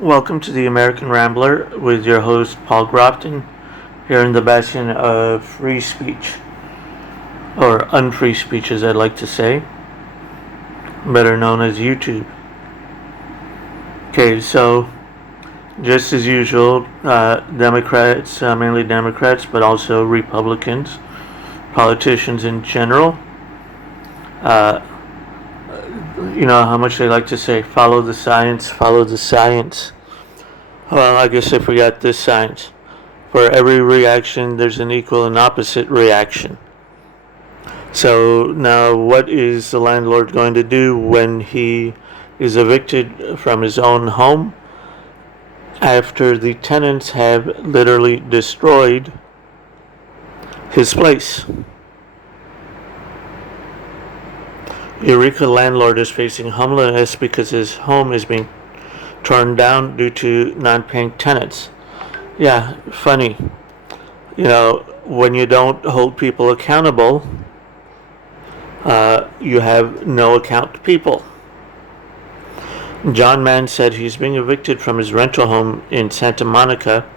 Welcome to the American Rambler with your host Paul Grofton, here in the bastion of free speech, or unfree speech as I'd like to say, better known as YouTube. Okay, so just as usual, Democrats, mainly Democrats, but also Republicans, politicians in general, you know how much they like to say, follow the science, follow the science. Well, I guess I forgot this science. For every reaction, there's an equal and opposite reaction. So now, what is the landlord going to do when he is evicted from his own home after the tenants have literally destroyed his place? Eureka landlord is facing homelessness because his home is being torn down due to non-paying tenants. Yeah, funny. You know, when you don't hold people accountable, you have no account people. John Mann said he's being evicted from his rental home in Santa Monica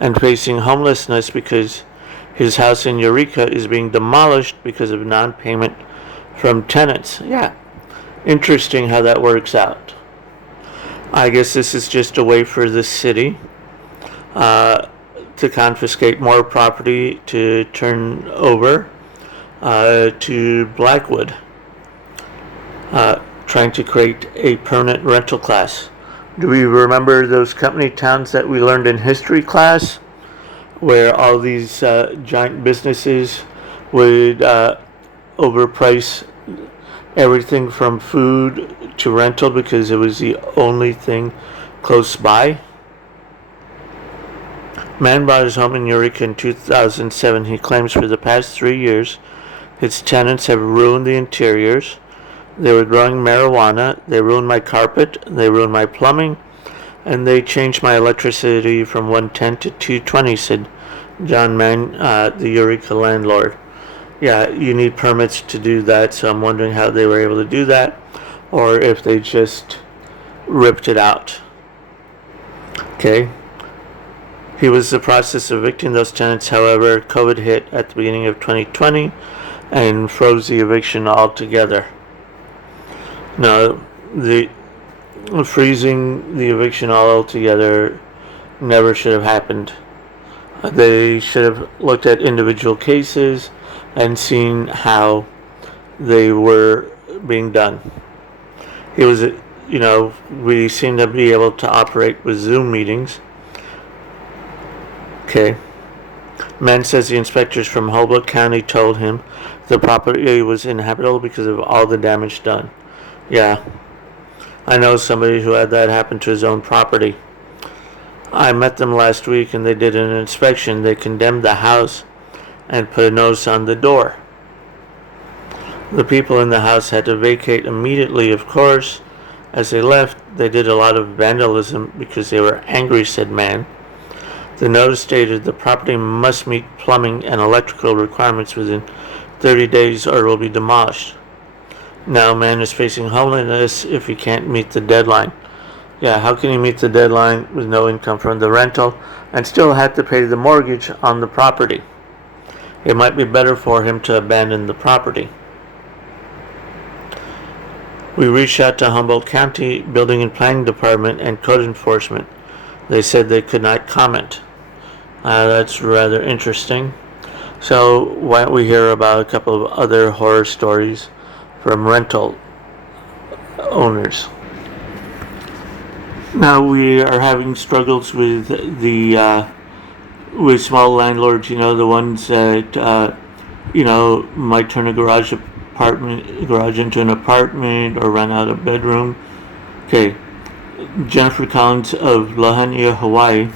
and facing homelessness because his house in Eureka is being demolished because of non-payment from tenants. Yeah, interesting how that works out. I guess this is just a way for the city to confiscate more property to turn over to Blackwood, trying to create a permanent rental class. Do we remember those company towns that we learned in history class, where all these giant businesses would overprice everything from food to rental because it was the only thing close by? Man bought his home in Eureka in 2007. He claims for the past 3 years his tenants have ruined the interiors. They were growing marijuana, they ruined my carpet, they ruined my plumbing, and they changed my electricity from 110 to 220, said John Mann, the Eureka landlord. Yeah, you need permits to do that, so I'm wondering how they were able to do that, or if they just ripped it out. Okay. He was in the process of evicting those tenants, however, COVID hit at the beginning of 2020 and froze the eviction altogether. Now, the freezing the eviction altogether never should have happened. They should have looked at individual cases and seen how they were being done. It was, we seem to be able to operate with Zoom meetings. Okay. Mann says the inspectors from Humboldt County told him the property was inhabitable because of all the damage done. Yeah. I know somebody who had that happen to his own property. I met them last week and they did an inspection. They condemned the house and put a notice on the door. The people in the house had to vacate immediately, of course. As they left, they did a lot of vandalism because they were angry, said Mann. The notice stated the property must meet plumbing and electrical requirements within 30 days or it will be demolished. Now Mann is facing homelessness if he can't meet the deadline. Yeah, how can he meet the deadline with no income from the rental and still have to pay the mortgage on the property? It might be better for him to abandon the property. We reached out to Humboldt County Building and Planning Department and Code Enforcement. They said they could not comment. That's rather interesting. So why don't we hear about a couple of other horror stories from rental owners. Now we are having struggles with with small landlords, the ones that might turn a garage into an apartment or rent out a bedroom. Okay. Jennifer Collins of Lahaina, Hawaii,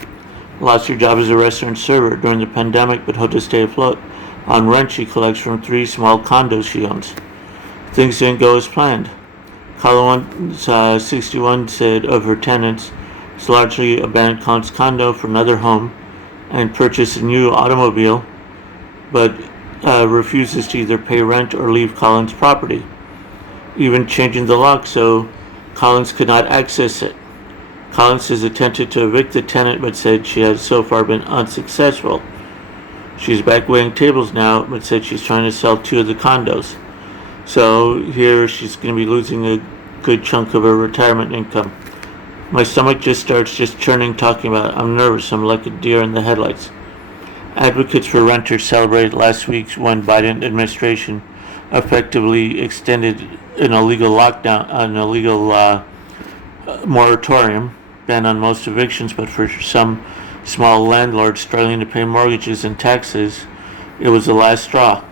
lost her job as a restaurant server during the pandemic but hoped to stay afloat on rent she collects from 3 small condos she owns. Things didn't go as planned. Collins, 61, said of her tenants, it's largely abandoned Collins' condo for another home and purchased a new automobile, but refuses to either pay rent or leave Collins' property, even changing the lock so Collins could not access it. Collins has attempted to evict the tenant but said she has so far been unsuccessful. She's back weighing tables now, but said she's trying to sell 2 of the condos. So here she's going to be losing a good chunk of her retirement income. My stomach just starts churning talking about it. I'm nervous. I'm like a deer in the headlights. Advocates for renters celebrated last week when Biden administration effectively extended an illegal lockdown, an illegal moratorium ban on most evictions, but for some small landlords struggling to pay mortgages and taxes, it was the last straw.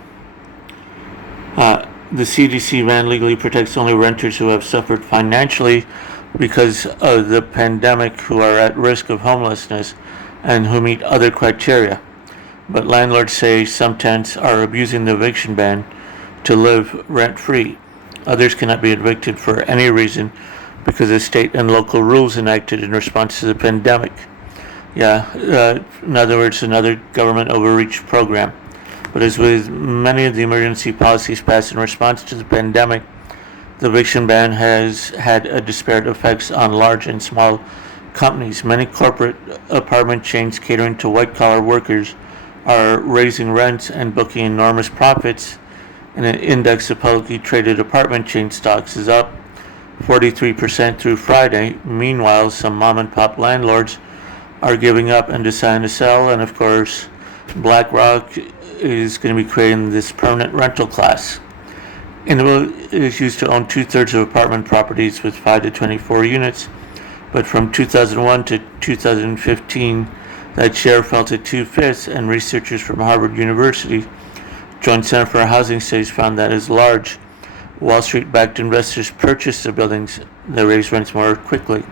The CDC ban legally protects only renters who have suffered financially because of the pandemic, who are at risk of homelessness, and who meet other criteria. But landlords say some tenants are abusing the eviction ban to live rent-free. Others cannot be evicted for any reason because of state and local rules enacted in response to the pandemic. In other words, another government overreach program. But as with many of the emergency policies passed in response to the pandemic, the eviction ban has had a disparate effects on large and small companies. Many corporate apartment chains catering to white-collar workers are raising rents and booking enormous profits, and an index of publicly traded apartment chain stocks is up 43% through Friday. Meanwhile, some mom-and-pop landlords are giving up and deciding to sell, and of course, BlackRock is going to be creating this permanent rental class. Individual is used to own 2/3 of apartment properties with 5 to 24 units, but from 2001 to 2015, that share fell to 2/5, and researchers from Harvard University Joint Center for Housing Studies found that as large Wall Street-backed investors purchased the buildings, they raised rents more quickly.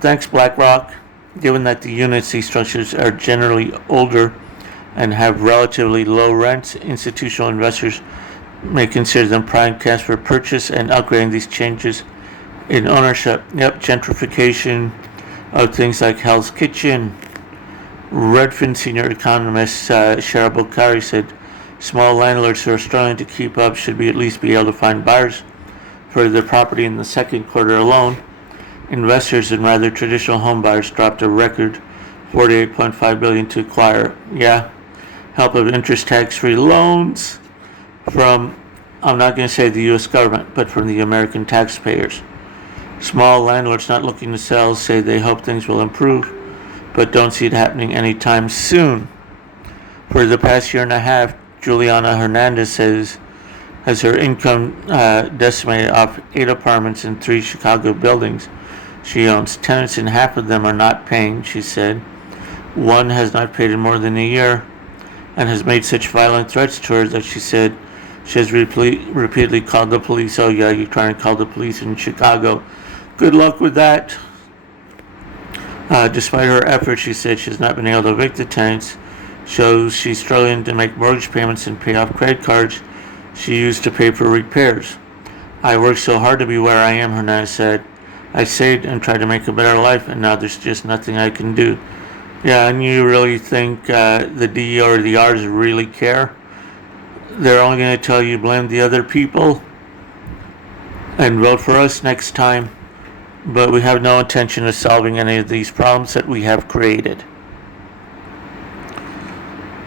Thanks BlackRock. Given that the units, these structures are generally older and have relatively low rents, institutional investors may consider them prime candidates for purchase and upgrading these changes in ownership. Gentrification of things like Hell's Kitchen. Redfin senior economist Cheryl Bokhari said small landlords who are struggling to keep up should at least be able to find buyers for their property in the second quarter alone. Investors and rather traditional home buyers dropped a record $48.5 billion to acquire help of interest tax-free loans from, I'm not going to say the U.S. government, but from the American taxpayers. Small landlords not looking to sell say they hope things will improve, but don't see it happening anytime soon. For the past year and a half, Juliana Hernandez has her income decimated off 8 apartments in 3 Chicago buildings she owns. Tenants in half of them are not paying, she said. One has not paid in more than a year and has made such violent threats to her that she said she has repeatedly called the police. Oh yeah, you're trying to call the police in Chicago. Good luck with that. Despite her efforts, she said she has not been able to evict the tenants. Shows she's struggling to make mortgage payments and pay off credit cards she used to pay for repairs. I worked so hard to be where I am, Hernandez said. I saved and tried to make a better life, and now there's just nothing I can do. And you really think the D or the R's really care? They're only going to tell you blame the other people and vote for us next time, but we have no intention of solving any of these problems that we have created.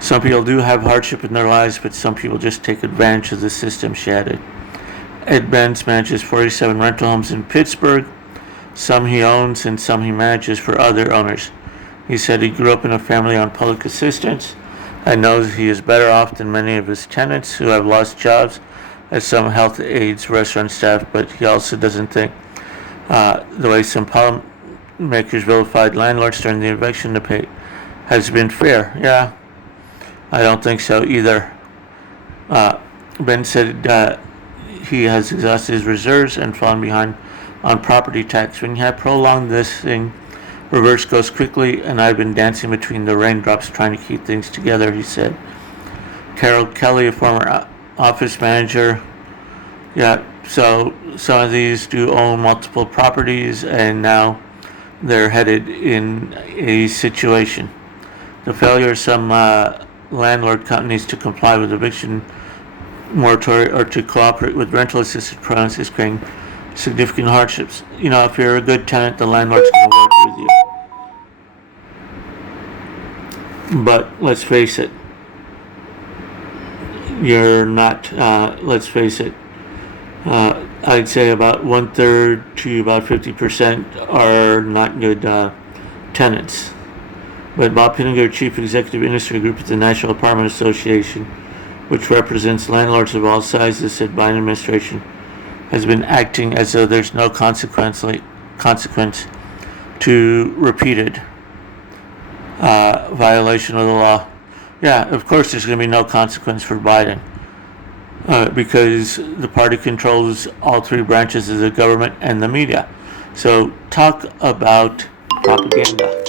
Some people do have hardship in their lives, but some people just take advantage of the system, she added. Ed Benz manages 47 rental homes in Pittsburgh. Some he owns and some he manages for other owners. He said he grew up in a family on public assistance and knows he is better off than many of his tenants who have lost jobs as some health aides, restaurant staff, but he also doesn't think the way some policymakers vilified landlords during the eviction debate has been fair. I don't think so either. Ben said he has exhausted his reserves and fallen behind on property tax. When you have prolonged this thing, reverse goes quickly, and I've been dancing between the raindrops trying to keep things together, he said. Carol Kelly, a former office manager. So some of these do own multiple properties, and now they're headed in a situation. The failure of some landlord companies to comply with eviction moratorium or to cooperate with rental assistance programs is creating significant hardships. If you're a good tenant, the landlord's going to work with you. But let's face it, you're not. Let's face it. I'd say about 1/3 to about 50% are not good tenants. But Bob Pinninger, Chief Executive Industry Group at the National Apartment Association, which represents landlords of all sizes, said Biden administration has been acting as though there's no consequence to repeated violation of the law. Yeah, of course there's going to be no consequence for Biden because the party controls all three branches of the government and the media. So talk about propaganda.